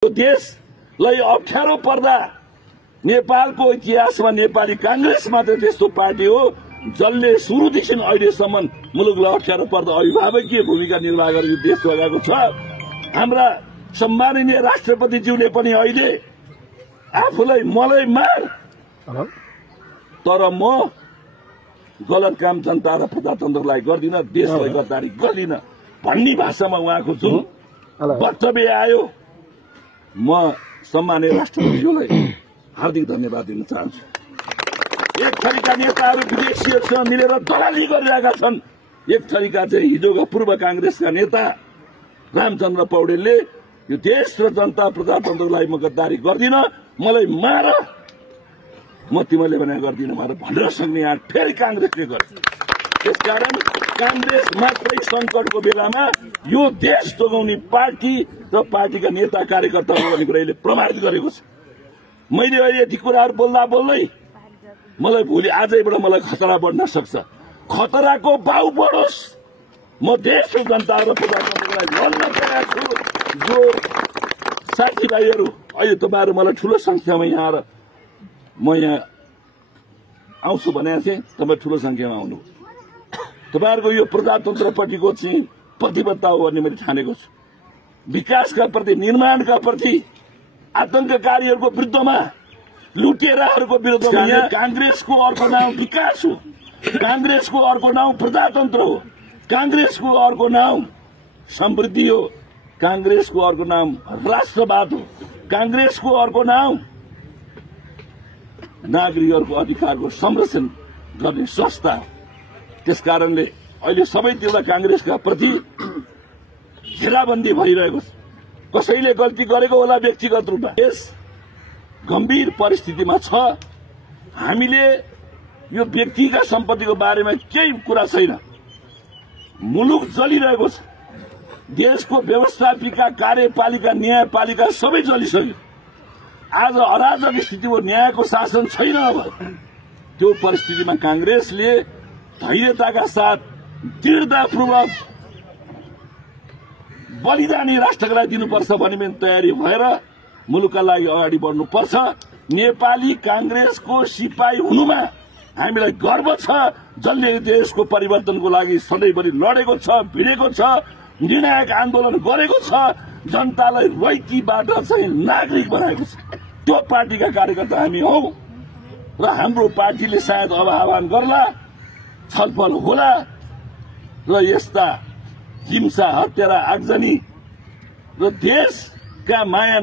देशलाई अप्ठ्यारो पर्दा नेपालको इतिहासमा नेपाली कांग्रेस मात्र त्यस्तो पार्टी हो जसले सुरुदेखि अहिलेसम्म मुलुकलाई अप्ठ्यारो पर्दा अभिभावकीय भूमिका निर्वाह गरेर देश जोगाएको छ। हाम्रा सम्माननीय राष्ट्रपतिज्यूले पनि अहिले आफूलाई मलाई मार तर म गलत काम जनता र प्रजातन्त्रलाई गर्दिन, देशलाई गद्दारी गर्दिन भन्ने भाषामा उहाँको जुन वक्तव्य आयो, म सम्माननीय राष्ट्रपतिज्यूलाई हार्दिक धन्यवाद दिन चाहन्छु। एक थरीका नेताहरू विदेशीहरूसँग मिलेर दलाली गरिरहेका छन्, एक थरीका चाहिँ हिजोका पूर्व कांग्रेसका नेता रामचन्द्र पौडेलले यो देश र जनता प्रजातन्त्रलाई म गद्दारी गर्दिन, मलाई मार, म तिमीले भने गर्दिन भनेर भनेर सक्ने यहाँ फेरि कांग्रेसले गर्छ। त्यसकारण कांग्रेस मात्रै संकटको बेलामा यो देश जोगाउने पार्टी र पार्टीका नेता कार्यकर्ता भन्ने कुराले प्रमाणित गरेको छ। मैले अहिले यति कुराहरू बोल्दा बोल्दै मलाई भोलि आजैबाट मलाई खतरा बढ्न सक्छ। खतराको बाउ बढोस्, म देश र जनता र प्रजातन्त्रलाई भन्न तयार छु। जो साथीभाइहरू अहिले तपाईहरु मलाई ठूलो संख्यामा यहाँ म यहाँ आउँछु भनेको थिएँ, तपाईँ ठूलो संख्यामा आउनु। तपाईहरुको यो प्रजातन्त्रपट्टिको चाहिँ प्रतिबद्धता हो भन्ने मैले ठानेको छु। विकासका प्रति, निर्माणका प्रति, आतंककारीहरूको विरुद्धमा, लुटेराहरूको विरुद्धमा यहाँ कांग्रेसको अर्को नाम विकास हो, कांग्रेसको अर्को नाम प्रजातन्त्र हो, कांग्रेसको अर्को नाम समृद्धि हो, कांग्रेसको अर्को नाम राष्ट्रवाद हो, कांग्रेसको अर्को नाम नागरिकहरूको अधिकारको संरक्षण गर्ने संस्था हो। त्यसकारणले अहिले सबैतिर कांग्रेसका प्रति घेराबन्दी भइरहेको छ। कसैले गल्ती गरेको होला व्यक्तिगत रूपमा, यस गम्भीर परिस्थितिमा छ। हामीले यो व्यक्तिका सम्पत्तिको बारेमा केही कुरा छैन, मुलुक चलिरहेको छ। देशको व्यवस्थापिका, कार्यपालिका, न्यायपालिका सबै चलिसक्यो। आज अराजक स्थिति हो, न्यायको शासन छैन। अब त्यो परिस्थितिमा कांग्रेसले धैर्यताका साथ दृढतापूर्वक बलिदानी राष्ट्रका लागि दिनुपर्छ भन्ने तयारी भएर मुलुकका लागि अगाडि बढ्नुपर्छ। नेपाली कांग्रेसको सिपाही हुनुमा हामीलाई गर्व छ, जसले देशको परिवर्तनको लागि सधैँभरि लडेको छ, भिडेको छ, निर्णायक आन्दोलन गरेको छ, जनतालाई रैतीबाट चाहिँ नागरिक बनाएको छ। त्यो पार्टीका कार्यकर्ता हामी हौ र हाम्रो पार्टीले सायद अब आह्वान गर्ला, छलफल होला र यस्ता हिंसा, हत्या, आगजनी र देशका माया